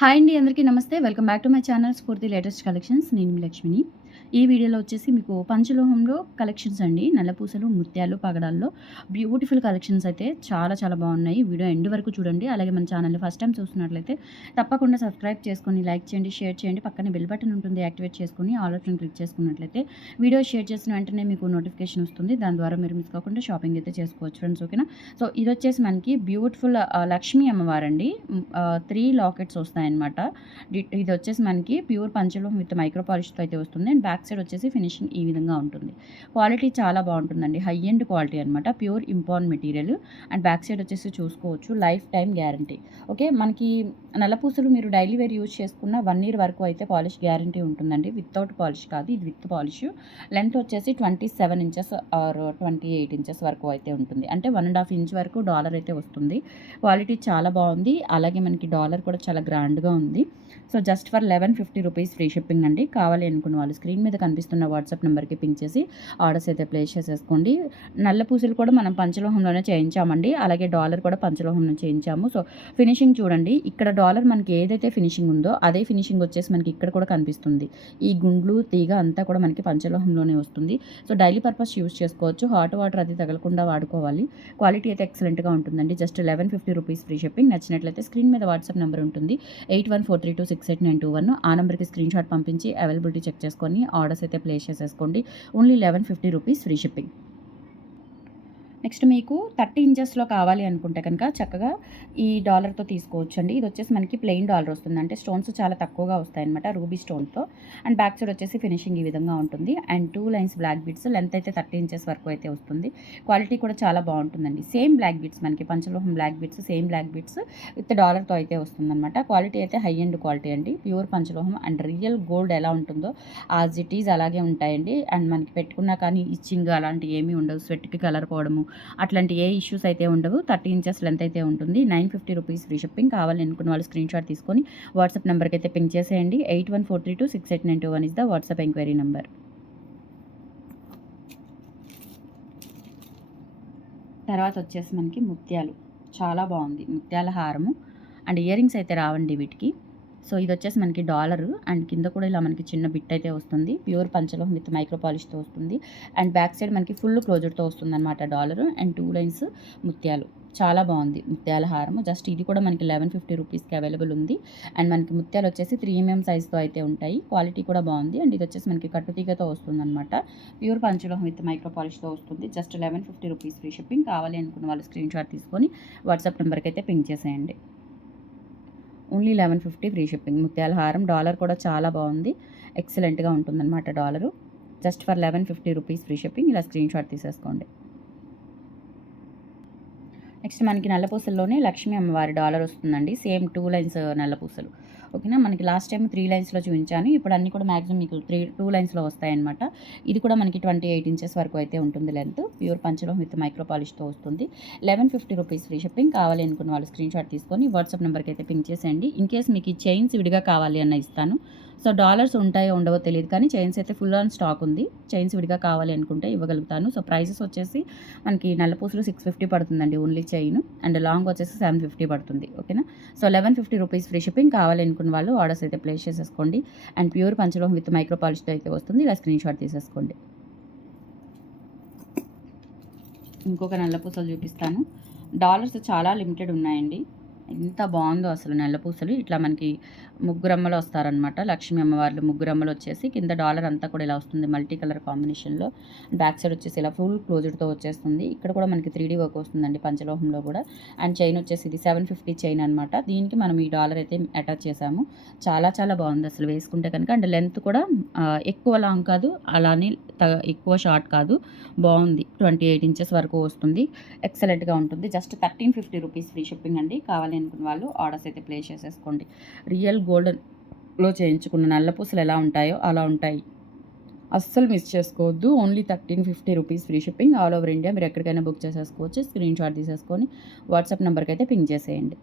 Hi అండి, అందరికీ నమస్తే. Welcome back to my channel స్ఫూర్తి లేటెస్ట్ కలెక్షన్స్. నేను మీ లక్ష్మిని. ఈ వీడియోలో వచ్చేసి మీకు పంచలోహంలో కలెక్షన్స్ అండి. నల్లపూసలు, ముత్యాలు, పగడాల్లో బ్యూటిఫుల్ కలెక్షన్స్ అయితే చాలా చాలా బాగున్నాయి. వీడియో ఎండ్ వరకు చూడండి. అలాగే మన ఛానల్ని ఫస్ట్ టైం చూస్తున్నట్లయితే తప్పకుండా సబ్స్క్రైబ్ చేసుకొని లైక్ చేయండి, షేర్ చేయండి. పక్కన బెల్ బటన్ ఉంటుంది, యాక్టివేట్ చేసుకొని ఆల్ ఆప్షన్ క్లిక్ చేసుకున్నట్లయితే వీడియో షేర్ చేసిన వెంటనే మీకు నోటిఫికేషన్ వస్తుంది. దాని ద్వారా మీరు మిస్ కాకుండా షాపింగ్ అయితే చేసుకోవచ్చు ఫ్రెండ్స్. ఓకేనా? సో ఇది వచ్చేసి మనకి బ్యూటిఫుల్ లక్ష్మీ అమ్మవారండి. 3 లాకెట్స్ వస్తాయన్నమాట. ఇది వచ్చేసి మనకి ప్యూర్ పంచలోహం విత్ మైక్రో పాలిష్తో అయితే వస్తుంది. అండ్ బ్యాక్ సైడ్ వచ్చేసి ఫినిషింగ్ ఈ విధంగా ఉంటుంది. క్వాలిటీ చాలా బాగుంటుందండి. హై ఎండ్ క్వాలిటీ అనమాట. ప్యూర్ ఇంపార్న్ మెటీరియల్. అండ్ బ్యాక్ సైడ్ వచ్చేసి చూసుకోవచ్చు, లైఫ్ టైం గ్యారంటీ. ఓకే, మనకి నల్లపూసలు మీరు డైలీ వేర్ యూజ్ చేసుకున్న 1 year వరకు అయితే పాలిష్ గ్యారంటీ ఉంటుందండి. వితౌట్ పాలిష్ కాదు, ఇది విత్ పాలిష్. లెంత్ వచ్చేసి 27 inches ఆర్ 28 inches వరకు అయితే ఉంటుంది. అంటే 1.5 inch వరకు డాలర్ అయితే వస్తుంది. క్వాలిటీ చాలా బాగుంది. అలాగే మనకి డాలర్ కూడా చాలా గ్రాండ్గా ఉంది. So just for 1150 rupees free shipping అండి. కావాలి అనుకున్న వాళ్ళు స్క్రీన్ మీద కనిపిస్తున్న వాట్సాప్ నెంబర్కి పింక్ చేసి ఆర్డర్స్ అయితే ప్లేస్ చేసేసుకోండి. నల్ల పూసలు కూడా మనం పంచలోహంలోనే చేయించామండి. అలాగే డాలర్ కూడా పంచలోహంలో చేయించాము. సో ఫినిషింగ్ చూడండి, ఇక్కడ డాలర్ మనకి ఏదైతే ఫినిషింగ్ ఉందో అదే ఫినిషింగ్ వచ్చేసి మనకి ఇక్కడ కూడా కనిపిస్తుంది. ఈ గుండ్లు తీగ అంతా కూడా మనకి పంచలోహంలోనే వస్తుంది. సో డైలీ పర్పస్ యూస్ చేసుకోవచ్చు. హాట్ వాటర్ అది తగలకుండా వాడుకోవాలి. క్వాలిటీ అయితే ఎక్సలెంట్గా ఉంటుందండి. Just 1150 rupees free shipping. నచ్చినట్లయితే స్క్రీన్ మీద వాట్సాప్ నెంబర్ ఉంటుంది, 8143268921. ఆ నెంబర్కి స్క్రీన్ షాట్ పంపించి అవైలబిలిటీ చెక్ చేసుకొని ఆర్డర్స్ అయితే ప్లేస్ చేసేసుకోండి. Only 1150 rupees free shipping. Next మీకు 30 ఇంచెస్లో కావాలి అనుకుంటే కనుక చక్కగా ఈ డాలర్తో తీసుకోవచ్చు అండి. ఇది వచ్చేసి మనకి ప్లెయిన్ డాలర్ వస్తుంది. అంటే స్టోన్స్ చాలా తక్కువగా వస్తాయన్నమాట, రూబీ స్టోన్తో. అండ్ బ్యాక్ సైడ్ వచ్చేసి ఫినిషింగ్ ఈ విధంగా ఉంటుంది. And 2 lines black beads, length అయితే 30 inches వరకు అయితే వస్తుంది. క్వాలిటీ కూడా చాలా బాగుంటుందండి. సేమ్ బ్లాక్ బీడ్స్, మనకి పంచలోహం black beads, same black beads with డాలర్తో అయితే వస్తుందన్నమాట. క్వాలిటీ అయితే హై ఎండ్ క్వాలిటీ అండి. ప్యూర్ పంచలోహం అండ్ రియల్ గోల్డ్ ఎలా ఉంటుందో యాజ్ ఇట్ ఈజ్ అలాగే ఉంటాయండి. అండ్ మనకి పెట్టుకున్నా కానీ ఇచ్చింగ్ అలాంటివి ఏమీ ఉండవు. స్వెట్కి కలర్ పోవడము అట్లాంటి ఏ ఇష్యూస్ అయితే ఉండవు. 30 inches లెంత్ అయితే ఉంటుంది. 950 రూపీస్ ఫ్రీ షిప్పింగ్. కావాలి అనుకున్న వాళ్ళు స్క్రీన్ షాట్ తీసుకొని వాట్సాప్ నెంబర్కి అయితే పింక్ చేసేయండి. 8143268921 is the WhatsApp enquiry number. తర్వాత వచ్చేసి మనకి ముత్యాలు చాలా బాగుంది. ముత్యాల హారము అండ్ ఇయర్ రింగ్స్ అయితే రావండి వీటికి. సో ఇది వచ్చేసి మనకి డాలరు. అండ్ కింద కూడా ఇలా మనకి చిన్న బిట్ అయితే వస్తుంది. ప్యూర్ పంచలోహం విత్ మైక్రో పాలిష్తో వస్తుంది. అండ్ బ్యాక్ సైడ్ మనకి ఫుల్ క్లోజర్తో వస్తుంది అనమాట డాలరు. అండ్ 2 lines ముత్యాలు. చాలా బాగుంది ముత్యాల హారము. జస్ట్ ఇది కూడా మనకి 1150 రూపీస్కి అవైలబుల్ ఉంది. అండ్ మనకి ముత్యాలు వచ్చేసి 3 mm సైజ్తో అయితే ఉంటాయి. క్వాలిటీ కూడా బాగుంది. అండ్ ఇది వచ్చేసి మనకి కట్టుతీగతో వస్తుంది అనమాట. ప్యూర్ పంచలోహం విత్ మైక్రో పాలిష్తో వస్తుంది. Just 1150 rupees free shipping. కావాలి అనుకున్న వాళ్ళు స్క్రీన్ షాట్ తీసుకొని వాట్సాప్ నెంబర్కి అయితే పింక్ చేసేయండి. Only 1150 free shipping. ముత్యాల హారం డాలర్ కూడా చాలా బాగుంది. ఎక్సలెంట్గా ఉంటుందన్నమాట dollar. Just for 1150 rupees free shipping. ఇలా స్క్రీన్ షాట్ తీసేసుకోండి. నెక్స్ట్ మనకి నల్లపూసల్లోనే లక్ష్మీ అమ్మవారి డాలర్ వస్తుందండి. Same 2 lines నల్లపూసలు. ఓకేనా? మనకి లాస్ట్ టైం 3 linesలో చూపించాను. ఇప్పుడు అన్నీ కూడా మ్యాక్సిమం మీకు 2 linesలో వస్తాయన్నమాట. ఇది కూడా మనకి 28 inches వరకు అయితే ఉంటుంది లెంత్. ప్యూర్ పంచలోహం విత్ మైక్రో పాలిష్తో వస్తుంది. 1150 రూపీస్ ఫ్రీ షిప్పింగ్. కావాలి అనుకున్న వాళ్ళు స్క్రీన్ షాట్ తీసుకొని వాట్సాప్ నెంబర్కి అయితే పింక్ చేసేయండి. ఇన్ కేస్ మీకు ఈ చైన్స్ విడిగా కావాలి అన్న ఇస్తాను. సో డాలర్స్ ఉంటాయో ఉండవో తెలియదు, కానీ చైన్స్ అయితే ఫుల్ ఆన్ స్టాక్ ఉంది. చైన్స్ విడిగా కావాలి అనుకుంటే ఇవ్వగలుగుతాను. సో ప్రైజెస్ వచ్చేసి మనకి నల్లపూసలు 650 పడుతుందండి ఓన్లీ చైన్. అండ్ లాంగ్ వచ్చేసి 750 పడుతుంది. ఓకేనా? So 1150 rupees free shipping. కావాలి అనుకున్న వాళ్ళు ఆర్డర్స్ అయితే ప్లేస్ చేసేసుకోండి. అండ్ ప్యూర్ పంచలోహం విత్ మైక్రో పాలిష్తో అయితే వస్తుంది. ఇలా స్క్రీన్ షాట్ తీసేసుకోండి. ఇంకొక నల్లపూసలు చూపిస్తాను. డాలర్స్ చాలా లిమిటెడ్ ఉన్నాయండి. ఎంత బాగుందో అసలు నల్లపూసలు. ఇట్లా మనకి ముగ్గురమ్మలు వస్తారనమాట. లక్ష్మీ అమ్మవార్లు ముగ్గురమ్మలు వచ్చేసి కింద డాలర్ అంతా కూడా ఇలా వస్తుంది మల్టీ కలర్ కాంబినేషన్లో. బ్యాక్ సైడ్ వచ్చేసి ఇలా ఫుల్ క్లోజ్డ్తో వచ్చేస్తుంది. ఇక్కడ కూడా మనకి 3D వర్క్ వస్తుందండి పంచలోహంలో కూడా. అండ్ చైన్ వచ్చేసి ఇది 750 చైన్ అనమాట. దీనికి మనం ఈ డాలర్ అయితే అటాచ్ చేసాము. చాలా చాలా బాగుంది అసలు వేసుకుంటే కనుక. అండ్ లెంత్ కూడా ఎక్కువ లాంగ్ కాదు, అలానే ఎక్కువ షార్ట్ కాదు. బాగుంది. 28 inches వరకు వస్తుంది. ఎక్సలెంట్గా ఉంటుంది. జస్ట్ 1350 రూపీస్ ఫ్రీ షిప్పింగ్ అండి. కావాలి అనుకున్న వాళ్ళు ఆర్డర్స్ అయితే ప్లేస్ చేసేసుకోండి. రియల్ గోల్డెన్లో చేయించుకున్న నల్లపూసలు ఎలా ఉంటాయో అలా ఉంటాయి. అస్సలు మిస్ చేసుకోవద్దు. Only 1350 rupees free shipping. All over India మీరు ఎక్కడికైనా బుక్ చేసేసుకోవచ్చు. స్క్రీన్ షాట్ తీసేసుకొని వాట్సాప్ నెంబర్కి అయితే పింక్ చేసేయండి.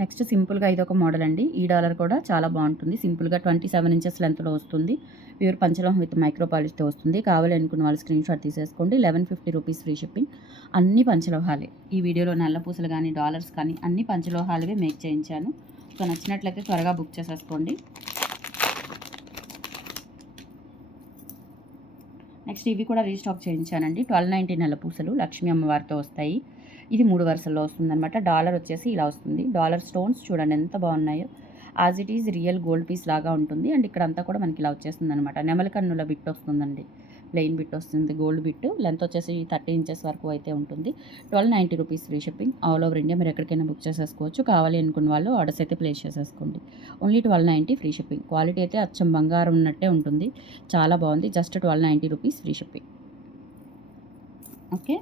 నెక్స్ట్ సింపుల్గా ఇదొక మోడల్ అండి. ఈ డాలర్ కూడా చాలా బాగుంటుంది. సింపుల్గా 27 inches లెంత్లో వస్తుంది. ప్యూర్ పంచలోహం విత్ మైక్రో పాలిష్తో వస్తుంది. కావాలి అనుకున్న వాళ్ళు స్క్రీన్ షాట్ తీసేసుకోండి. 1150 రూపీస్ ఫ్రీ షిప్పింగ్. అన్ని పంచలోహాలే. ఈ వీడియోలో నల్ల పూసలు కానీ డాలర్స్ కానీ అన్ని పంచలోహాలవే మేక్ చేయించాను. సో నచ్చినట్లయితే త్వరగా బుక్ చేసేసుకోండి. నెక్స్ట్ ఇవి కూడా రీస్టాక్ చేయించానండి. 1290 నల్ల పూసలు లక్ష్మీ అమ్మవారితో వస్తాయి. ఇది 3 వరుసల్లో వస్తుందన్నమాట. డాలర్ వచ్చేసి ఇలా వస్తుంది. డాలర్ స్టోన్స్ చూడండి ఎంత బాగున్నాయో. As it is real gold piece లాగా ఉంటుంది. అండ్ ఇక్కడ అంతా కూడా మనకి ఇలా వచ్చేస్తుంది అనమాట. నెమలి కన్నుల బిట్ వస్తుందండి. ప్లెయిన్ బిట్ వస్తుంది, గోల్డ్ బిట్. లెంత్ వచ్చేసి 30 ఇంచెస్ వరకు అయితే ఉంటుంది. 1290 rupees free shipping. All over India మీరు ఎక్కడికైనా బుక్ చేసేసుకోవచ్చు. కావాలి అనుకున్న వాళ్ళు ఆర్డర్స్ అయితే ప్లేస్ చేసేసుకోండి. Only 1290 free shipping. క్వాలిటీ అయితే అచ్చం బంగారం ఉన్నట్టే ఉంటుంది. చాలా బాగుంది. Just 1290 rupees free shipping. Okay.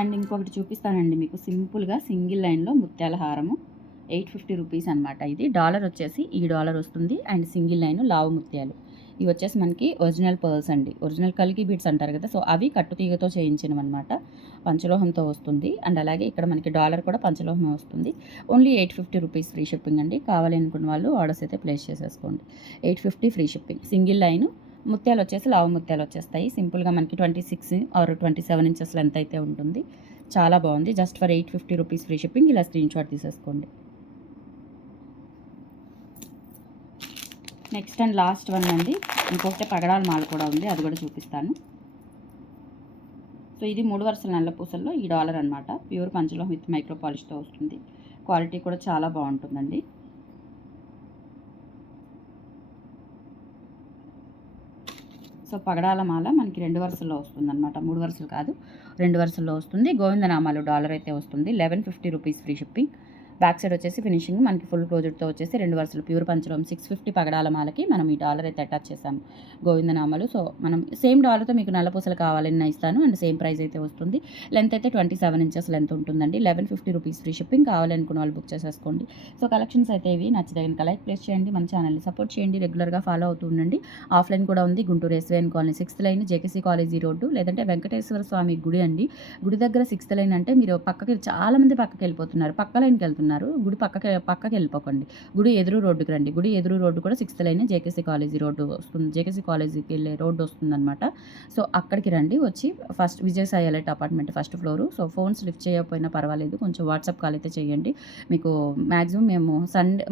And ఇంకొకటి చూపిస్తానండి మీకు సింపుల్గా సింగిల్ లైన్లో ముత్యాల హారము. 850 రూపీస్ అనమాట. ఇది డాలర్ వచ్చేసి ఈ డాలర్ వస్తుంది. అండ్ సింగిల్ లైన్ లావు ముత్యాలు. ఇవి వచ్చేసి మనకి ఒరిజినల్ పర్ల్స్ అండి. ఒరిజినల్ కల్కి బీడ్స్ అంటారు కదా, సో అవి కట్టుతీగతో చేయించినవి అనమాట. పంచలోహంతో వస్తుంది. అండ్ అలాగే ఇక్కడ మనకి డాలర్ కూడా పంచలోహం వస్తుంది. ఓన్లీ 850 రూపీస్ ఫ్రీ షిప్పింగ్ అండి. కావాలి అనుకున్న వాళ్ళు ఆర్డర్స్ అయితే ప్లేస్ చేసేసుకోండి. 850 ఫ్రీ షిప్పింగ్. సింగిల్ లైన్ ముత్యాలు వచ్చేసి లావు ముత్యాలు వచ్చేస్తాయి. సింపుల్గా మనకి 26 ఆర్ 27 ఇంచెస్ లెంత్ అయితే ఉంటుంది. చాలా బాగుంది. Just for 850 rupees free shipping. ఇలా స్క్రీన్ షాట్ తీసేసుకోండి. నెక్స్ట్ అండ్ లాస్ట్ వన్ అండి. ఇంకొకటి పగడాల మాల కూడా ఉంది, అది కూడా చూపిస్తాను. సో ఇది 3 వరుసల నల్ల పూసల్లో ఈ డాలర్ అనమాట. ప్యూర్ పంచలోహం విత్ మైక్రో పాలిష్తో వస్తుంది. క్వాలిటీ కూడా చాలా బాగుంటుందండి. సో పగడాల మాల మనకి 2 వరుసల్లో వస్తుందన్నమాట. 3 వరుసలు కాదు, 2 వరుసల్లో వస్తుంది. గోవిందనామాలు డాలర్ అయితే వస్తుంది. 1150 rupees free shipping. Back side వచ్చేసి ఫినిషింగ్ మనకి ఫుల్ క్లోజర్తో వచ్చేసి 2 వరుసలు ప్యూర్ పంచలోహం 650 పగడాల మాలకి మనం ఈ డాలర్ అయితే అటాచ్ చేసాము. గోవిందనామాలు. సో మనం సేమ్ డాలర్తో మీకు నల్ల పూసలు కావాలని ఇస్తాను. అండ్ సేమ్ ప్రైస్ అయితే వస్తుంది. లెంత్ అయితే 27 ఇంచెస్ లెంత్ ఉంటుందండి. 1150 రూపీస్ ఫ్రీ షిప్పింగ్. కావాలనుకున్న వాళ్ళు బుక్ చేసేసుకోండి. సో కలెక్షన్స్ అయితే ఇవి. నచ్చితే కనుక లైక్ ప్లేస్ చేయండి. మన ఛానల్ని సపోర్ట్ చేయండి. రెగ్యులర్గా ఫాలో అవుతూ ఉండండి. ఆఫ్లైన్ కూడా ఉంది. Guntur SYN colony 6th line, JKC college road, లేదంటే వెంకటేశ్వర స్వామి గుడి అండి. గుడి దగ్గర 6th లైన్ అంటే మీరు పక్కకి చాలామంది పక్కకి వెళ్ళిపోతున్నారు. పక్క లైన్కి వెళ్తున్నారు. గుడి పక్కకి వెళ్ళిపోకండి. గుడి ఎదురు రోడ్డుకి రండి. గుడి ఎదురు రోడ్డు కూడా 6th line JKC college road వస్తుంది. జేకేసీ కాలేజీకి వెళ్ళే రోడ్డు వస్తుందన్నమాట. సో అక్కడికి రండి. వచ్చి first Vijayasai elite apartment first floor. So phones lift చేయకపోయినా పర్వాలేదు, కొంచెం వాట్సాప్ కాల్ అయితే చేయండి. మీకు మ్యాక్సిమం మేము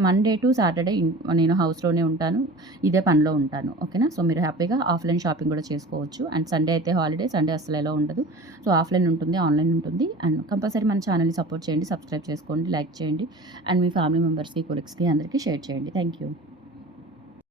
మండే టు సాటర్డే నేను హౌస్లోనే ఉంటాను. ఇదే పనిలో ఉంటాను. ఓకేనా. సో మీరు హ్యాపీగా ఆఫ్లైన్ షాపింగ్ కూడా చేసుకోవచ్చు. అండ్ సండే అయితే హాలిడే, సండే అసలు ఎలా ఉండదు. సో ఆఫ్లైన్ ఉంటుంది, ఆన్లైన్ ఉంటుంది. అండ్ కంపల్సరీ మన ఛానల్ని సపోర్ట్ చేయండి. సబ్స్క్రైబ్ చేసుకోండి, లైక్ చేయండి. అండ్ మీ ఫ్యామిలీ మెంబర్స్కి, కొలీగ్స్కి అందరికీ షేర్ చేయండి. Thank you.